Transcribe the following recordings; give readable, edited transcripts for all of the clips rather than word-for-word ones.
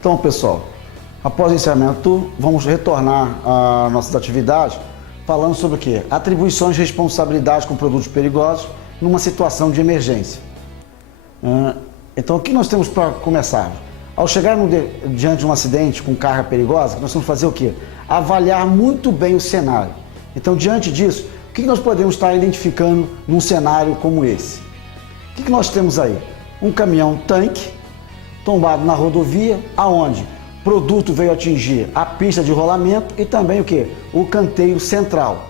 Então, pessoal, após o encerramento, vamos retornar às nossas atividades falando sobre o quê? Atribuições de responsabilidade com produtos perigosos numa situação de emergência. Então, o que nós temos para começar? Ao chegar diante de um acidente com carga perigosa, nós vamos fazer o quê? Avaliar muito bem o cenário. Então, diante disso, o que nós podemos estar identificando num cenário como esse? O que nós temos aí? Um caminhão-tanque tombado na rodovia, aonde o produto veio atingir a pista de rolamento e também o quê? O canteiro central.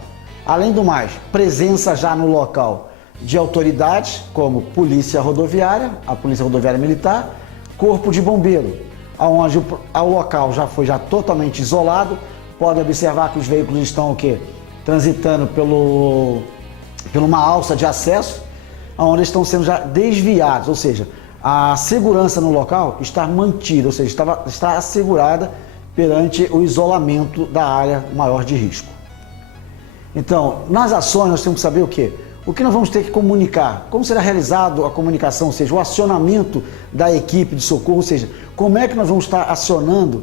Além do mais, presença já no local de autoridades como Polícia Rodoviária, a Polícia Rodoviária Militar, Corpo de Bombeiro, aonde o local já foi totalmente isolado. Pode observar que os veículos estão o quê? Transitando por uma alça de acesso, onde estão sendo já desviados, ou seja, a segurança no local está mantida, ou seja, está assegurada perante o isolamento da área maior de risco. Então, nas ações nós temos que saber o quê? O que nós vamos ter que comunicar? Como será realizado a comunicação, ou seja, o acionamento da equipe de socorro, ou seja, como é que nós vamos estar acionando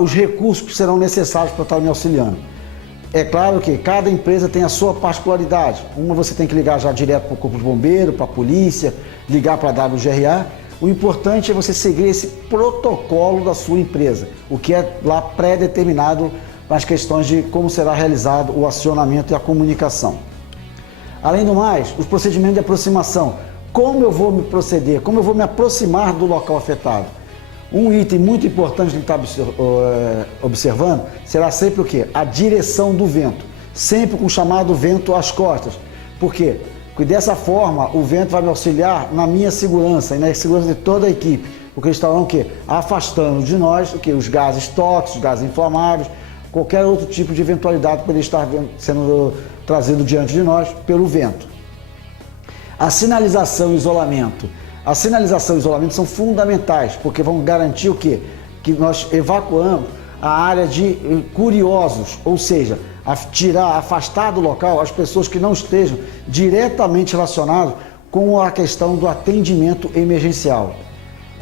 os recursos que serão necessários para estar me auxiliando? É claro que cada empresa tem a sua particularidade. Uma você tem que ligar já direto para o Corpo de Bombeiro, para a polícia, ligar para a WGRA. O importante é você seguir esse protocolo da sua empresa, o que é lá pré-determinado nas questões de como será realizado o acionamento e a comunicação. Além do mais, os procedimentos de aproximação. Como eu vou me proceder? Como eu vou me aproximar do local afetado? Um item muito importante que a gente está observando será sempre o quê? A direção do vento. Sempre com o chamado vento às costas. Por quê? Porque dessa forma o vento vai me auxiliar na minha segurança e na segurança de toda a equipe. Porque eles estarão o quê? Afastando de nós o quê? Os gases tóxicos, gases inflamáveis, qualquer outro tipo de eventualidade que poderia estar sendo trazido diante de nós pelo vento. A sinalização e isolamento. A sinalização e isolamento são fundamentais, porque vão garantir o quê? Que nós evacuamos a área de curiosos, ou seja, afastar do local as pessoas que não estejam diretamente relacionadas com a questão do atendimento emergencial.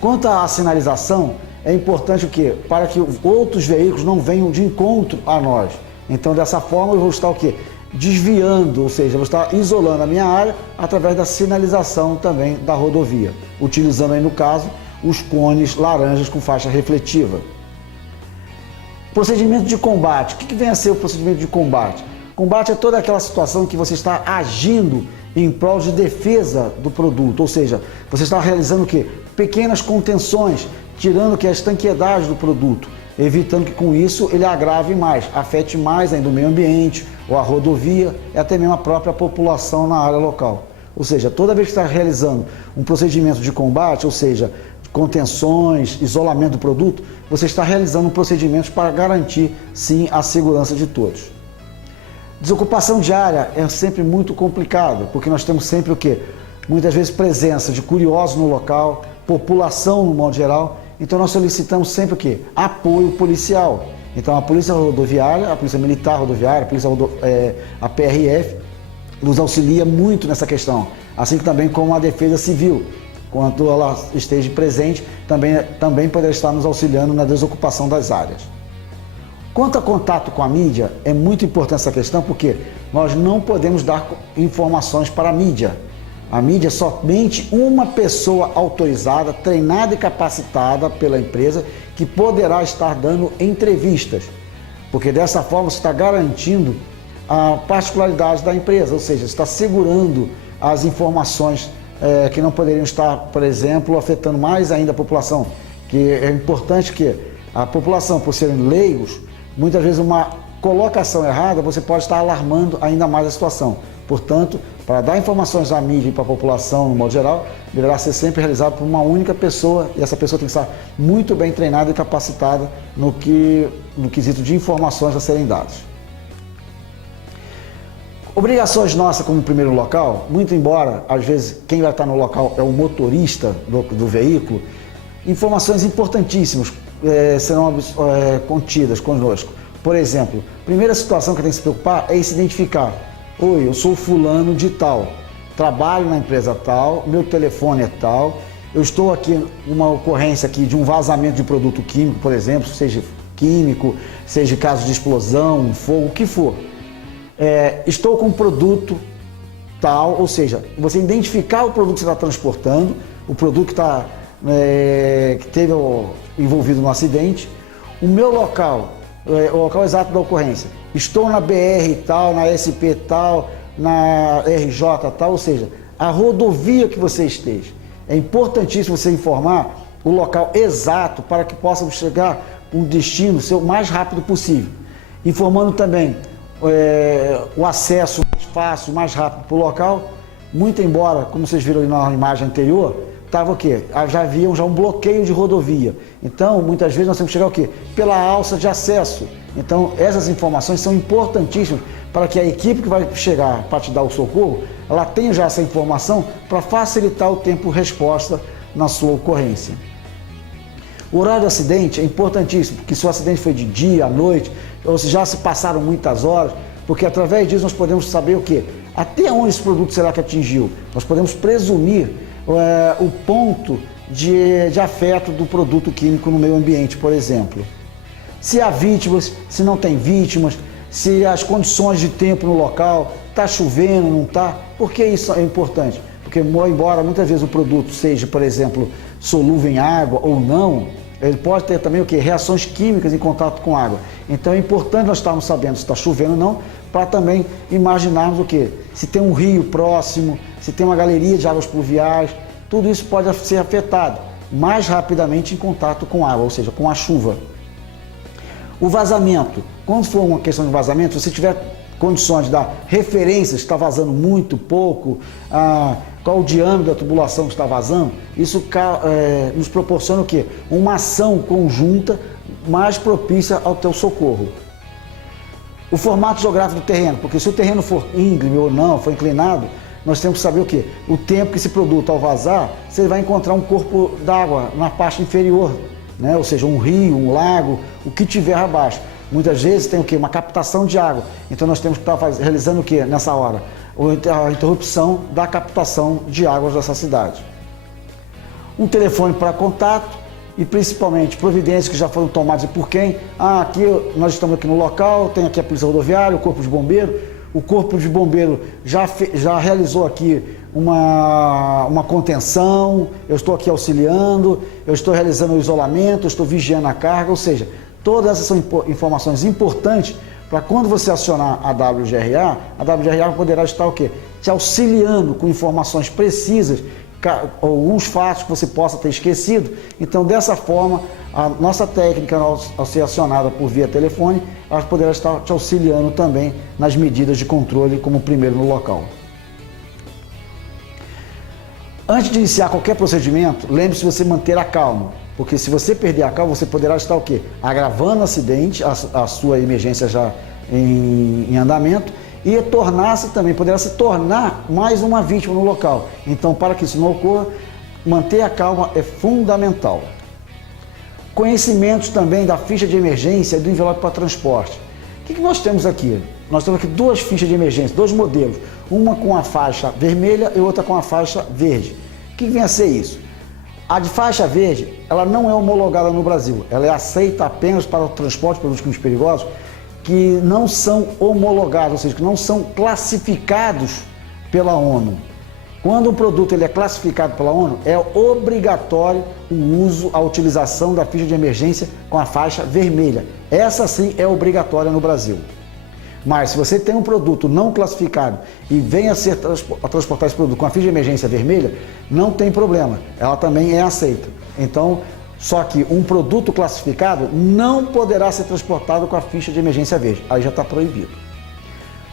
Quanto à sinalização, é importante o quê? Para que outros veículos não venham de encontro a nós. Então, dessa forma, eu vou estar o quê? Desviando, ou seja, eu vou estar isolando a minha área através da sinalização também da rodovia, utilizando aí no caso os cones laranjas com faixa refletiva. Procedimento de combate. O que vem a ser o procedimento de combate? Combate é toda aquela situação que você está agindo em prol de defesa do produto, ou seja, você está realizando o quê? Pequenas contenções, tirando que a estanqueidade do produto, evitando que com isso ele agrave mais, afete mais ainda o meio ambiente, ou a rodovia e até mesmo a própria população na área local. Ou seja, toda vez que está realizando um procedimento de combate, ou seja, contenções, isolamento do produto, você está realizando procedimentos para garantir, sim, a segurança de todos. Desocupação de área é sempre muito complicado, porque nós temos sempre o quê? Muitas vezes presença de curiosos no local, população no modo geral. Então nós solicitamos sempre o quê? Apoio policial. Então a Polícia Rodoviária, a Polícia Militar Rodoviária, a PRF nos auxilia muito nessa questão, assim também como a Defesa Civil, quando ela esteja presente, também poderá estar nos auxiliando na desocupação das áreas. Quanto a contato com a mídia, é muito importante essa questão, porque nós não podemos dar informações para a mídia. A mídia é somente uma pessoa autorizada, treinada e capacitada pela empresa que poderá estar dando entrevistas, porque dessa forma você está garantindo a particularidade da empresa, ou seja, está segurando as informações que não poderiam estar, por exemplo, afetando mais ainda a população, que é importante que a população, por serem leigos, muitas vezes uma colocação errada, você pode estar alarmando ainda mais a situação. Portanto, para dar informações à mídia e para a população, no modo geral, deverá ser sempre realizado por uma única pessoa, e essa pessoa tem que estar muito bem treinada e capacitada no quesito de informações a serem dadas. Obrigações nossas como primeiro local, muito embora, às vezes, quem vai estar no local é o motorista do veículo, informações importantíssimas serão contidas conosco. Por exemplo, a primeira situação que tem que se preocupar é se identificar. Oi, eu sou fulano de tal, trabalho na empresa tal, meu telefone é tal eu estou aqui uma ocorrência aqui de um vazamento de produto químico, por exemplo, seja químico, seja caso de explosão, fogo, o que for. Estou com um produto tal, ou seja, você identificar o produto que você está transportando, o produto que teve envolvido no acidente, o meu local, o local exato da ocorrência. Estou na BR tal, na SP tal, na RJ tal, ou seja, a rodovia que você esteja. É importantíssimo você informar o local exato para que possa chegar a um destino seu o mais rápido possível. Informando também o acesso mais fácil, mais rápido para o local, muito embora, como vocês viram na imagem anterior, estava o quê? Já havia um bloqueio de rodovia. Então, muitas vezes nós temos que chegar o quê? Pela alça de acesso. Então, essas informações são importantíssimas para que a equipe que vai chegar para te dar o socorro, ela tenha já essa informação para facilitar o tempo de resposta na sua ocorrência. O horário do acidente é importantíssimo, porque se o acidente foi de dia, à noite, ou se já se passaram muitas horas, porque através disso nós podemos saber o quê? Até onde esse produto será que atingiu? Nós podemos presumir o ponto de afeto do produto químico no meio ambiente, por exemplo. Se há vítimas, se não tem vítimas, se as condições de tempo no local, está chovendo, não está. Por que isso é importante? Porque embora muitas vezes o produto seja, por exemplo, solúvel em água ou não, ele pode ter também o quê? Reações químicas em contato com água. Então é importante nós estarmos sabendo se está chovendo ou não, para também imaginarmos o quê? Se tem um rio próximo, se tem uma galeria de águas pluviais, tudo isso pode ser afetado mais rapidamente em contato com água, ou seja, com a chuva. O vazamento, quando for uma questão de vazamento, se você tiver condições de dar referências, está vazando muito, pouco, qual o diâmetro da tubulação que está vazando, isso nos proporciona o quê? Uma ação conjunta mais propícia ao teu socorro. O formato geográfico do terreno, porque se o terreno for íngreme ou não, for inclinado, nós temos que saber o quê? O tempo que esse produto, ao vazar, você vai encontrar um corpo d'água na parte inferior, né? Ou seja, um rio, um lago, o que tiver abaixo. Muitas vezes tem o quê? Uma captação de água. Então nós temos que estar realizando o quê nessa hora? A interrupção da captação de águas dessa cidade. Um telefone para contato e principalmente providências que já foram tomadas e por quem. Aqui nós estamos aqui no local, tem aqui a Polícia Rodoviária, o Corpo de Bombeiro. O Corpo de Bombeiro já realizou aqui uma contenção, eu estou aqui auxiliando, eu estou realizando o isolamento, eu estou vigiando a carga, ou seja, todas essas são informações importantes para quando você acionar a WGRA poderá estar o quê? Te auxiliando com informações precisas, alguns fatos que você possa ter esquecido. Então, dessa forma, a nossa técnica, ao ser acionada por via telefone, ela poderá estar te auxiliando também nas medidas de controle como primeiro no local. Antes de iniciar qualquer procedimento, lembre-se de você manter a calma, porque se você perder a calma, você poderá estar o quê? Agravando o acidente, a sua emergência já em andamento, e poderá se tornar mais uma vítima no local. Então, para que isso não ocorra, manter a calma é fundamental. Conhecimentos também da ficha de emergência e do envelope para transporte. O que nós temos aqui? Nós temos aqui duas fichas de emergência, dois modelos, uma com a faixa vermelha e outra com a faixa verde. O que vem a ser isso? A de faixa verde, ela não é homologada no Brasil, ela é aceita apenas para o transporte de produtos químicos perigosos que não são homologados, ou seja, que não são classificados pela ONU. Quando um produto ele é classificado pela ONU, é obrigatório o uso, a utilização da ficha de emergência com a faixa vermelha. Essa sim é obrigatória no Brasil. Mas se você tem um produto não classificado e venha a transportar esse produto com a ficha de emergência vermelha, não tem problema, ela também é aceita. Então, só que um produto classificado não poderá ser transportado com a ficha de emergência verde, aí já está proibido.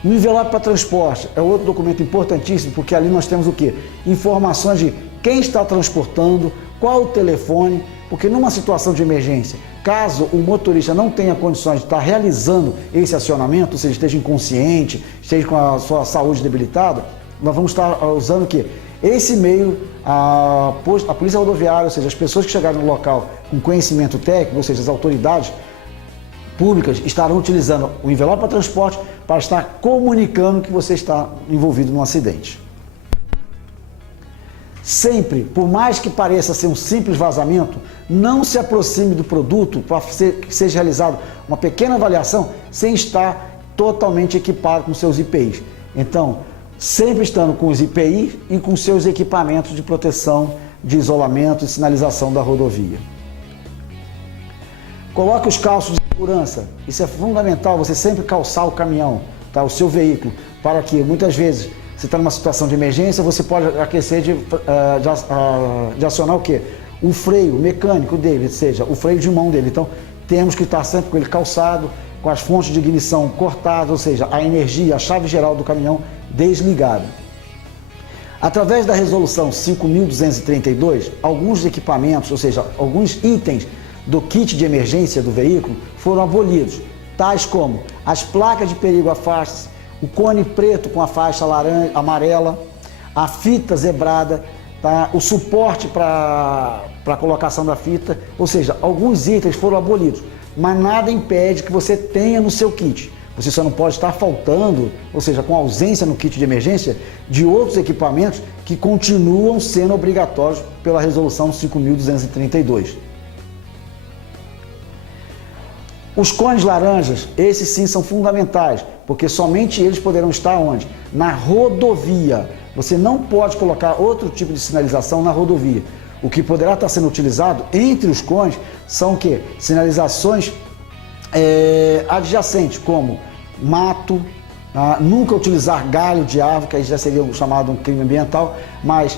O envelope para transporte é outro documento importantíssimo, porque ali nós temos o quê? Informações de quem está transportando, qual o telefone, porque numa situação de emergência, caso o motorista não tenha condições de estar realizando esse acionamento, ou seja, esteja inconsciente, esteja com a sua saúde debilitada, nós vamos estar usando o quê? Esse meio, a Polícia Rodoviária, ou seja, as pessoas que chegarem no local com conhecimento técnico, ou seja, as autoridades públicas estarão utilizando o envelope para transporte para estar comunicando que você está envolvido num acidente. Sempre, por mais que pareça ser um simples vazamento, não se aproxime do produto para que seja realizada uma pequena avaliação sem estar totalmente equipado com seus IPIs. Então, sempre estando com os IPIs e com seus equipamentos de proteção, de isolamento e sinalização da rodovia. Coloque os calços de segurança. Isso é fundamental, você sempre calçar o caminhão, tá? O seu veículo, para que muitas vezes você está numa situação de emergência, você pode aquecer de acionar o quê? O freio mecânico dele, ou seja, o freio de mão dele. Então, temos que estar sempre com ele calçado, com as fontes de ignição cortadas, ou seja, a energia, a chave geral do caminhão desligada. Através da resolução 5.232, alguns equipamentos, ou seja, alguns itens do kit de emergência do veículo foram abolidos, tais como as placas de perigo à face, o cone preto com a faixa laranja, amarela, a fita zebrada, tá? O suporte para a colocação da fita, ou seja, alguns itens foram abolidos, mas nada impede que você tenha no seu kit. Você só não pode estar faltando, ou seja, com ausência no kit de emergência, de outros equipamentos que continuam sendo obrigatórios pela resolução 5.232. Os cones laranjas, esses sim são fundamentais, porque somente eles poderão estar onde? Na rodovia. Você não pode colocar outro tipo de sinalização na rodovia. O que poderá estar sendo utilizado entre os cones são o quê? Sinalizações adjacentes, como mato, nunca utilizar galho de árvore, que aí já seria chamado um crime ambiental, mas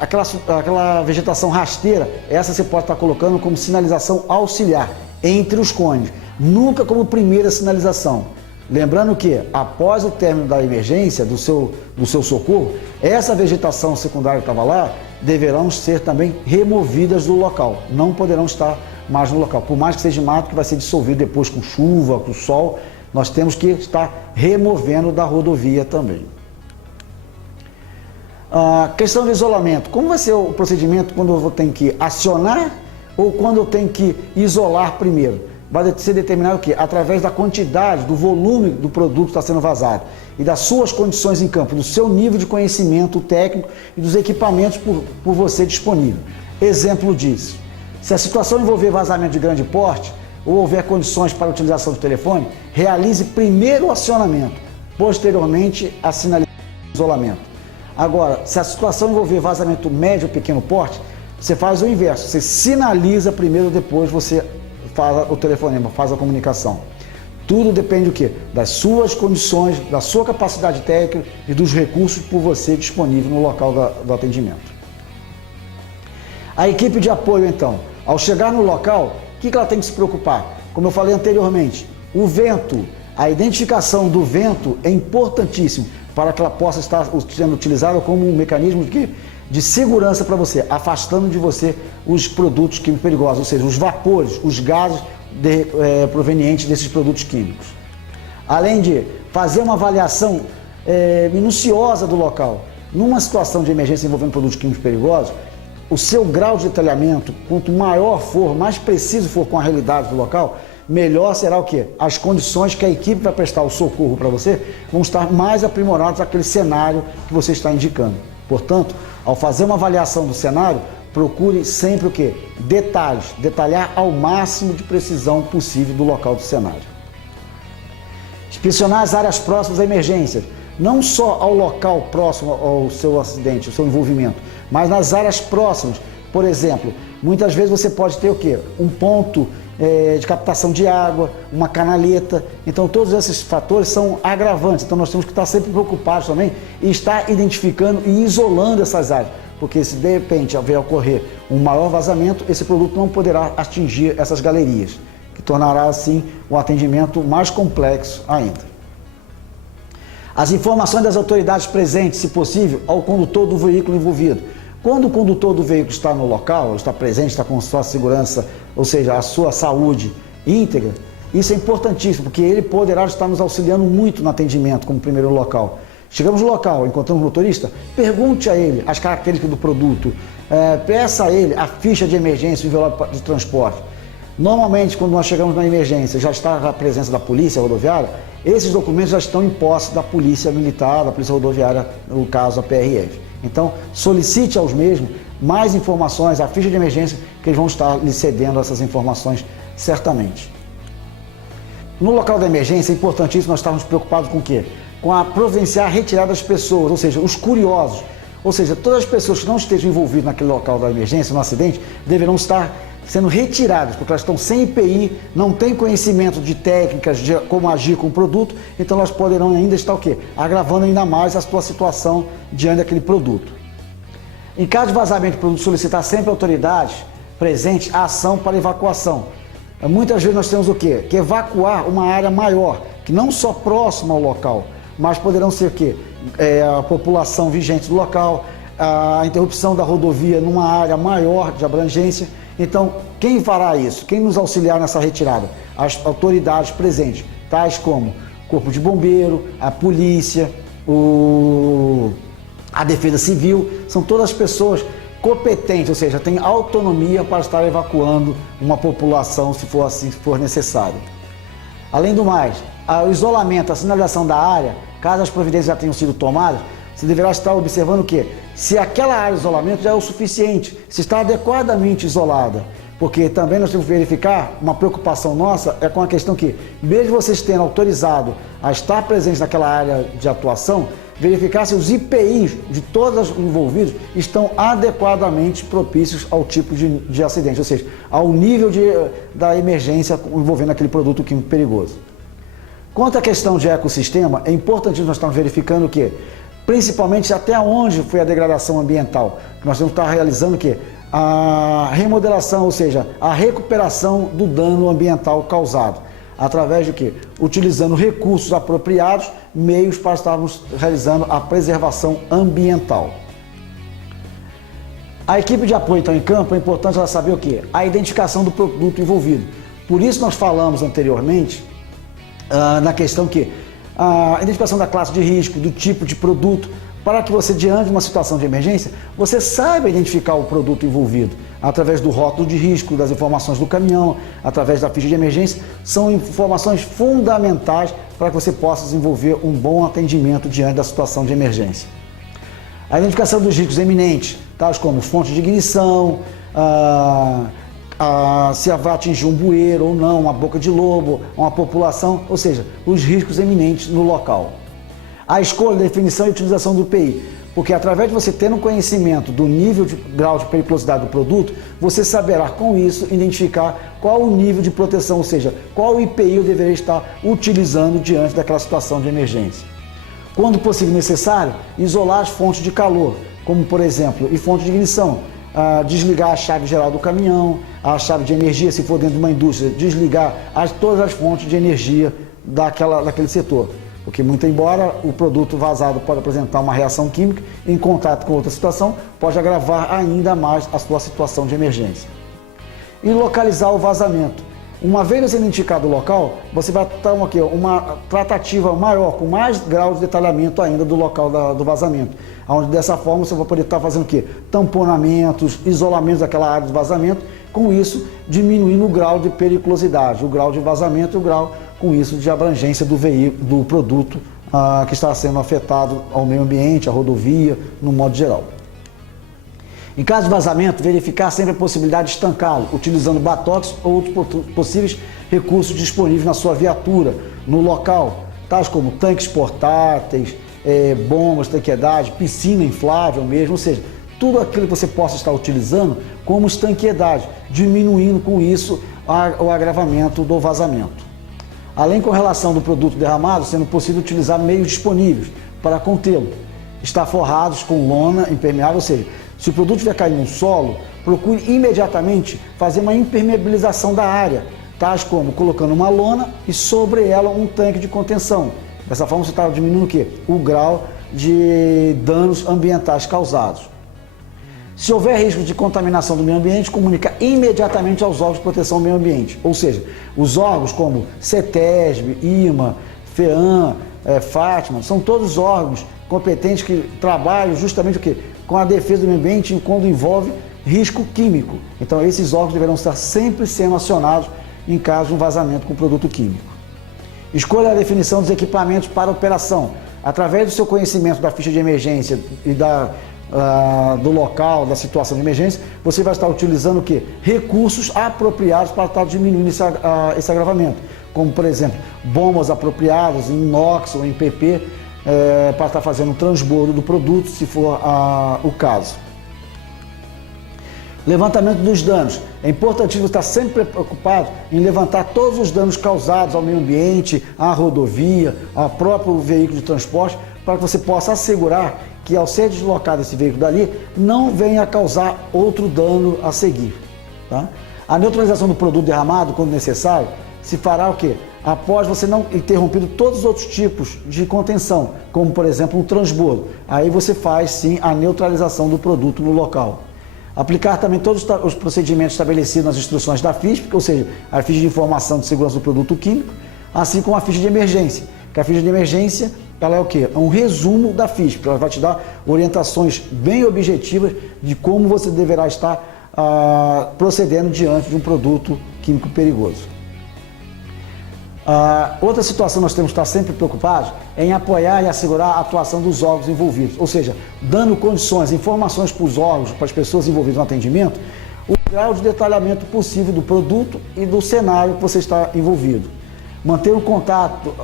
aquela vegetação rasteira, essa você pode estar colocando como sinalização auxiliar entre os cones, nunca como primeira sinalização. Lembrando que, após o término da emergência, do seu socorro, essa vegetação secundária que estava lá, deverão ser também removidas do local, não poderão estar mais no local. Por mais que seja mato que vai ser dissolvido depois com chuva, com sol, nós temos que estar removendo da rodovia também. A questão de isolamento, como vai ser o procedimento quando eu tenho que acionar ou quando eu tenho que isolar primeiro? Vai ser determinado o quê? Através da quantidade, do volume do produto que está sendo vazado e das suas condições em campo, do seu nível de conhecimento técnico e dos equipamentos por você disponível. Exemplo disso: se a situação envolver vazamento de grande porte ou houver condições para a utilização do telefone, realize primeiro o acionamento, posteriormente a sinalização de isolamento. Agora, se a situação envolver vazamento médio ou pequeno porte, você faz o inverso, você sinaliza primeiro, depois você faz o telefonema, faz a comunicação. Tudo depende do quê? Das suas condições, da sua capacidade técnica e dos recursos por você disponível no local do atendimento. A equipe de apoio, então, ao chegar no local, o que ela tem que se preocupar? Como eu falei anteriormente, o vento, a identificação do vento é importantíssimo para que ela possa estar sendo utilizada como um mecanismo de segurança para você, afastando de você os produtos químicos perigosos, ou seja, os vapores, os gases provenientes desses produtos químicos. Além de fazer uma avaliação minuciosa do local. Numa situação de emergência envolvendo produtos químicos perigosos, o seu grau de detalhamento, quanto maior for, mais preciso for com a realidade do local, melhor será o quê? As condições que a equipe vai prestar o socorro para você vão estar mais aprimoradas àquele cenário que você está indicando. Portanto, ao fazer uma avaliação do cenário, procure sempre o quê? Detalhes, detalhar ao máximo de precisão possível do local do cenário. Inspecionar as áreas próximas à emergência, não só ao local próximo ao seu acidente, ao seu envolvimento, mas nas áreas próximas. Por exemplo, muitas vezes você pode ter o quê? Um ponto de captação de água, uma canaleta. Então todos esses fatores são agravantes, então nós temos que estar sempre preocupados também e estar identificando e isolando essas áreas, porque se de repente vier a ocorrer um maior vazamento, esse produto não poderá atingir essas galerias, que tornará assim o atendimento mais complexo ainda. As informações das autoridades presentes, se possível, ao condutor do veículo envolvido. Quando o condutor do veículo está no local, está presente, está com sua segurança, ou seja, a sua saúde íntegra, isso é importantíssimo, porque ele poderá estar nos auxiliando muito no atendimento como primeiro local. Chegamos no local, encontramos o motorista, pergunte a ele as características do produto, peça a ele a ficha de emergência, o envelope de transporte. Normalmente, quando nós chegamos na emergência, já está a presença da polícia rodoviária, esses documentos já estão em posse da polícia militar, da polícia rodoviária, no caso a PRF. Então, solicite aos mesmos mais informações, a ficha de emergência, que eles vão estar lhe cedendo essas informações certamente. No local da emergência, é importantíssimo nós estarmos preocupados com o quê? Com a providenciar a retirada das pessoas, ou seja, os curiosos. Ou seja, todas as pessoas que não estejam envolvidas naquele local da emergência, no acidente, deverão estar sendo retiradas, porque elas estão sem EPI, não têm conhecimento de técnicas, de como agir com o produto, então elas poderão ainda estar o quê? Agravando ainda mais a sua situação diante daquele produto. Em caso de vazamento de produto, solicitar sempre autoridades presentes a ação para evacuação. Muitas vezes nós temos o quê? Que evacuar uma área maior, que não só próxima ao local, mas poderão ser o quê? A população vigente do local, a interrupção da rodovia numa área maior de abrangência. Então, quem fará isso? Quem nos auxiliar nessa retirada? As autoridades presentes, tais como o Corpo de Bombeiro, a polícia, a Defesa Civil, são todas pessoas competentes, ou seja, têm autonomia para estar evacuando uma população se for assim, se for necessário. Além do mais, o isolamento, a sinalização da área, caso as providências já tenham sido tomadas, você deverá estar observando o quê? Se aquela área de isolamento já é o suficiente, se está adequadamente isolada. Porque também nós temos que verificar, uma preocupação nossa é com a questão que, mesmo vocês tendo autorizado a estar presentes naquela área de atuação, verificar se os IPIs de todos os envolvidos estão adequadamente propícios ao tipo de acidente, ou seja, ao nível da emergência envolvendo aquele produto químico perigoso. Quanto à questão de ecossistema, é importante nós estarmos verificando o quê? Principalmente até onde foi a degradação ambiental. Nós temos que estar realizando o quê? A remodelação, ou seja, a recuperação do dano ambiental causado. Através de quê? Utilizando recursos apropriados, meios para estarmos realizando a preservação ambiental. A equipe de apoio então em campo, é importante ela saber o quê? A identificação do produto envolvido. Por isso nós falamos anteriormente na questão que a identificação da classe de risco, do tipo de produto, para que você, diante de uma situação de emergência, você saiba identificar o produto envolvido, através do rótulo de risco, das informações do caminhão, através da ficha de emergência, são informações fundamentais para que você possa desenvolver um bom atendimento diante da situação de emergência. A identificação dos riscos eminentes, tais como fontes de ignição, se vai atingir um bueiro ou não, uma boca de lobo, uma população, ou seja, os riscos eminentes no local. A escolha, definição e utilização do EPI, porque através de você ter um conhecimento do nível de grau de periculosidade do produto, você saberá com isso identificar qual o nível de proteção, ou seja, qual IPI eu deveria estar utilizando diante daquela situação de emergência. Quando possível e necessário, isolar as fontes de calor, como por exemplo, e fonte de ignição, desligar a chave geral do caminhão, a chave de energia, se for dentro de uma indústria, desligar todas as fontes de energia daquele setor. Porque, muito embora o produto vazado pode apresentar uma reação química, em contato com outra situação, pode agravar ainda mais a sua situação de emergência. E localizar o vazamento. Uma vez identificado o local, você vai ter uma tratativa maior, com mais grau de detalhamento ainda do local do vazamento. Onde dessa forma você vai poder estar fazendo o quê? Tamponamentos, isolamentos daquela área de vazamento, com isso diminuindo o grau de periculosidade, o grau de vazamento e o grau, com isso, de abrangência do veículo, do produto que está sendo afetado ao meio ambiente, à rodovia, no modo geral. Em caso de vazamento, verificar sempre a possibilidade de estancá-lo, utilizando batoques ou outros possíveis recursos disponíveis na sua viatura, no local, tais como tanques portáteis, bombas, tanqueidade, piscina inflável mesmo, ou seja, tudo aquilo que você possa estar utilizando como estanqueidade, diminuindo com isso o agravamento do vazamento. Além com relação do produto derramado, sendo possível utilizar meios disponíveis para contê-lo. Estar forrados com lona impermeável, ou seja, se o produto estiver caindo no solo, procure imediatamente fazer uma impermeabilização da área, tais como colocando uma lona e sobre ela um tanque de contenção. Dessa forma você está diminuindo o quê? O grau de danos ambientais causados. Se houver risco de contaminação do meio ambiente, comunica imediatamente aos órgãos de proteção do meio ambiente. Ou seja, os órgãos como CETESB, IMA, FEAM, Fátima, são todos órgãos competentes que trabalham justamente o quê? Com a defesa do meio ambiente quando envolve risco químico. Então esses órgãos deverão estar sempre sendo acionados em caso de um vazamento com produto químico. Escolha a definição dos equipamentos para operação. Através do seu conhecimento da ficha de emergência e do local, da situação de emergência, você vai estar utilizando o quê? Recursos apropriados para estar diminuindo esse agravamento, como por exemplo, bombas apropriadas em inox ou em PP, para estar fazendo o transbordo do produto, se for o caso. Levantamento dos danos. É importantíssimo estar sempre preocupado em levantar todos os danos causados ao meio ambiente, à rodovia, ao próprio veículo de transporte, para que você possa assegurar que ao ser deslocado esse veículo dali, não venha a causar outro dano a seguir. Tá? A neutralização do produto derramado, quando necessário, se fará o quê? Após você não interrompido todos os outros tipos de contenção, como por exemplo um transbordo. Aí você faz sim a neutralização do produto no local. Aplicar também todos os procedimentos estabelecidos nas instruções da FISP, ou seja, a ficha de informação de segurança do produto químico, assim como a ficha de emergência. Que a ficha de emergência, ela é o quê? É um resumo da FISP. Ela vai te dar orientações bem objetivas de como você deverá estar procedendo diante de um produto químico perigoso. Outra situação que nós temos que estar sempre preocupados é em apoiar e assegurar a atuação dos órgãos envolvidos, ou seja, dando condições, informações para os órgãos, para as pessoas envolvidas no atendimento, o grau de detalhamento possível do produto e do cenário que você está envolvido. Manter o contato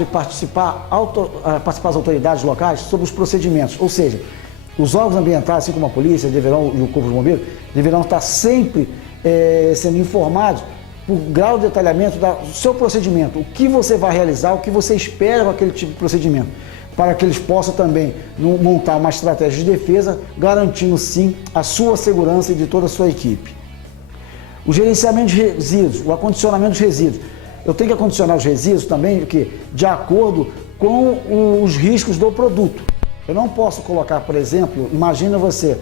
e participar as autoridades locais sobre os procedimentos, ou seja, os órgãos ambientais, assim como a polícia e o Corpo de Bombeiros, deverão estar sempre sendo informados o grau de detalhamento do seu procedimento, o que você vai realizar, o que você espera com aquele tipo de procedimento, para que eles possam também montar uma estratégia de defesa, garantindo sim a sua segurança e de toda a sua equipe. O gerenciamento de resíduos, o acondicionamento dos resíduos. Eu tenho que acondicionar os resíduos também de acordo com os riscos do produto. Eu não posso colocar, por exemplo, imagina você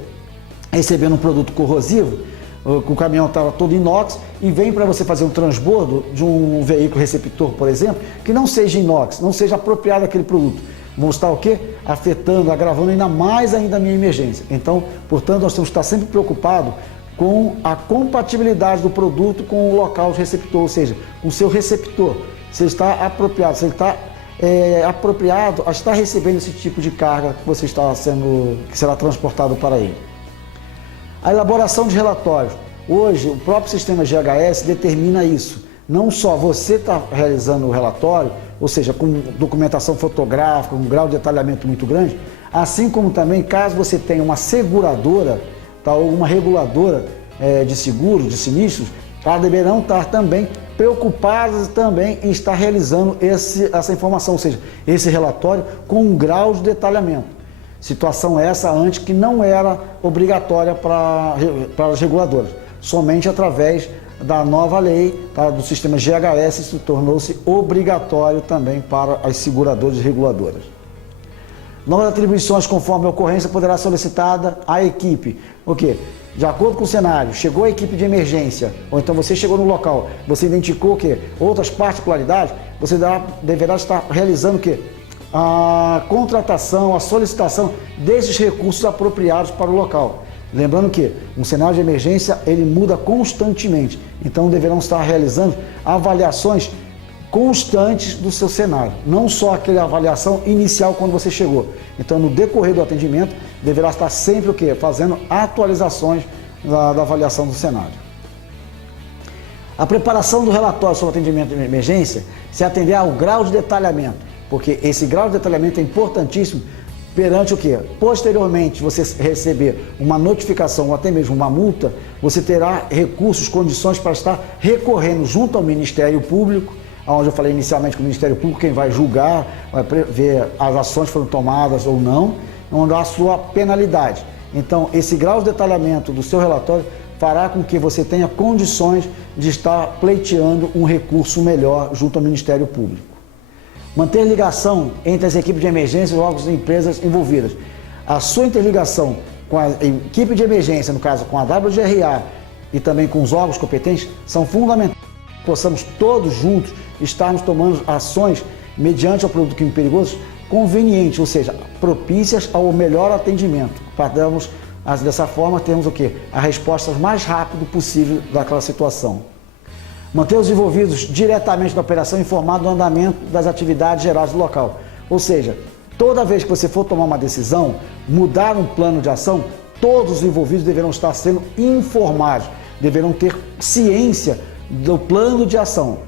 recebendo um produto corrosivo, o caminhão estava todo inox e vem para você fazer um transbordo de um veículo receptor, por exemplo, que não seja inox, não seja apropriado aquele produto. Vão estar o quê? Afetando, agravando ainda mais a minha emergência. Então, portanto, nós temos que estar sempre preocupados com a compatibilidade do produto com o local de receptor, ou seja, com o seu receptor. Se ele está apropriado, se ele está apropriado a estar recebendo esse tipo de carga que será transportado para ele. A elaboração de relatórios. Hoje, o próprio sistema GHS determina isso. Não só você está realizando o relatório, ou seja, com documentação fotográfica, um grau de detalhamento muito grande, assim como também, caso você tenha uma seguradora, ou uma reguladora de seguros, de sinistros, elas deverão estar também preocupadas também em estar realizando essa informação, ou seja, esse relatório com um grau de detalhamento. Situação essa antes que não era obrigatória para as reguladoras. Somente através da nova lei, do sistema GHS, se tornou-se obrigatório também para as seguradoras e reguladoras. Novas atribuições conforme a ocorrência poderá ser solicitada à equipe. O quê? De acordo com o cenário, chegou a equipe de emergência, ou então você chegou no local, você identificou o quê? Outras particularidades, você deverá estar realizando o quê? A contratação, a solicitação desses recursos apropriados para o local. Lembrando que um cenário de emergência, ele muda constantemente, então deverão estar realizando avaliações constantes do seu cenário, não só aquela avaliação inicial quando você chegou. Então, no decorrer do atendimento, deverá estar sempre o quê? Fazendo atualizações da avaliação do cenário. A preparação do relatório sobre atendimento de emergência se atender ao grau de detalhamento, porque esse grau de detalhamento é importantíssimo perante o quê? Posteriormente, você receber uma notificação ou até mesmo uma multa, você terá recursos, condições para estar recorrendo junto ao Ministério Público, onde eu falei inicialmente que o Ministério Público, quem vai julgar, vai ver as ações foram tomadas ou não, onde há a sua penalidade. Então, esse grau de detalhamento do seu relatório fará com que você tenha condições de estar pleiteando um recurso melhor junto ao Ministério Público. Manter ligação entre as equipes de emergência e os órgãos e empresas envolvidas. A sua interligação com a equipe de emergência, no caso com a WGRA e também com os órgãos competentes, são fundamentais. Possamos todos juntos estarmos tomando ações mediante o produto químico perigoso convenientes, ou seja, propícias ao melhor atendimento. Dessa forma, temos o quê? A resposta mais rápida possível daquela situação. Manter os envolvidos diretamente na operação informados do andamento das atividades gerais do local. Ou seja, Toda vez que você for tomar uma decisão, mudar um plano de ação, todos os envolvidos deverão estar sendo informados, deverão ter ciência do plano de ação.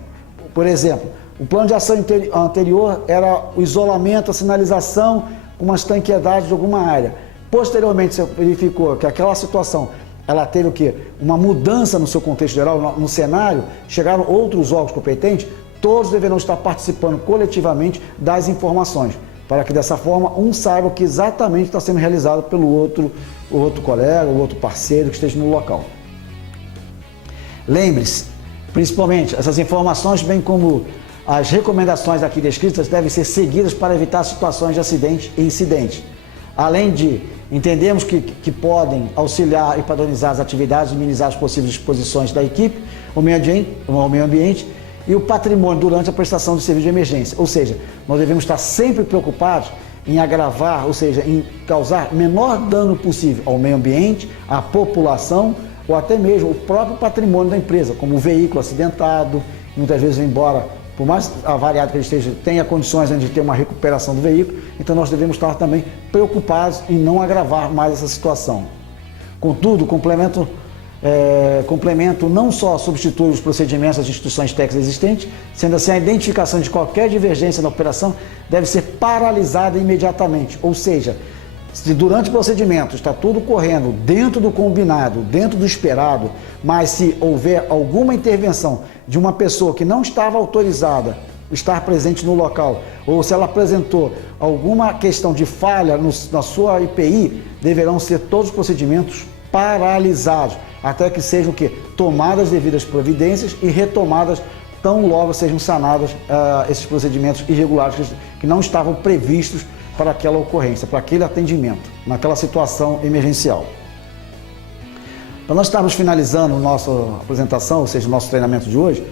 Por exemplo, o plano de ação anterior era o isolamento, a sinalização com uma estanqueidade de alguma área. Posteriormente, você verificou que aquela situação, ela teve o quê? Uma mudança no seu contexto geral, no cenário, chegaram outros órgãos competentes, todos deverão estar participando coletivamente das informações, para que dessa forma um saiba o que exatamente está sendo realizado pelo outro colega, o outro parceiro que esteja no local. Lembre-se, principalmente, essas informações, bem como as recomendações aqui descritas, devem ser seguidas para evitar situações de acidente e incidente. Além de entendermos que podem auxiliar e padronizar as atividades e minimizar as possíveis exposições da equipe, o meio ambiente e o patrimônio durante a prestação de serviço de emergência. Ou seja, nós devemos estar sempre preocupados em agravar, ou seja, em causar menor dano possível ao meio ambiente, à população ou até mesmo o próprio patrimônio da empresa, como o veículo acidentado, muitas vezes, embora, por mais avariado que ele esteja, tenha condições de ter uma recuperação do veículo, então nós devemos estar também preocupados em não agravar mais essa situação. Contudo, complemento não só substitui os procedimentos das instituições técnicas existentes, sendo assim a identificação de qualquer divergência na operação deve ser paralisada imediatamente, ou seja, se durante o procedimento está tudo correndo dentro do combinado, dentro do esperado, mas se houver alguma intervenção de uma pessoa que não estava autorizada a estar presente no local, ou se ela apresentou alguma questão de falha na sua IPI, deverão ser todos os procedimentos paralisados, até que sejam tomadas as devidas providências e retomadas tão logo sejam sanados esses procedimentos irregulares que não estavam previstos para aquela ocorrência, para aquele atendimento, naquela situação emergencial. Para nós estarmos finalizando nossa apresentação, ou seja, o nosso treinamento de hoje,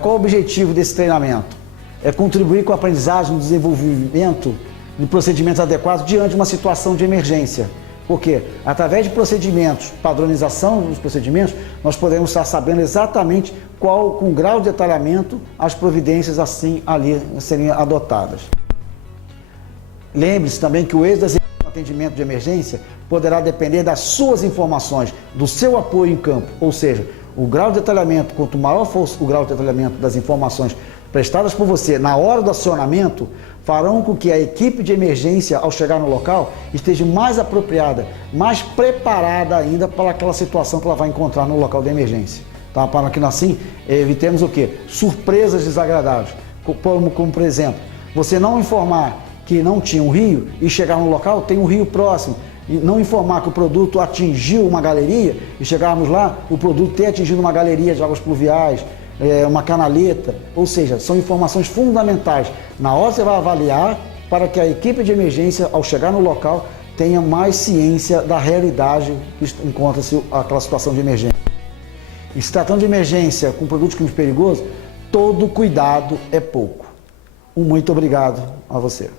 qual o objetivo desse treinamento? É contribuir com a aprendizagem no desenvolvimento de procedimentos adequados diante de uma situação de emergência. Porque, através de procedimentos, padronização dos procedimentos, nós podemos estar sabendo exatamente com grau de detalhamento, as providências assim ali serem adotadas. Lembre-se também que o êxito do atendimento de emergência poderá depender das suas informações, do seu apoio em campo, ou seja, o grau de detalhamento, quanto maior for o grau de detalhamento das informações prestadas por você na hora do acionamento, farão com que a equipe de emergência, ao chegar no local, esteja mais apropriada, mais preparada ainda para aquela situação que ela vai encontrar no local de emergência. Tá? Para que assim evitemos o quê? Surpresas desagradáveis, como por exemplo, você não informar que não tinha um rio e chegar no local, tem um rio próximo, e não informar que o produto atingiu uma galeria e chegarmos lá, o produto ter atingido uma galeria de águas pluviais, uma canaleta, ou seja, são informações fundamentais. Na hora você vai avaliar para que a equipe de emergência, ao chegar no local, tenha mais ciência da realidade que encontra-se aquela situação de emergência. E se tratando de emergência com produtos químicos perigosos, todo cuidado é pouco. Muito obrigado a você.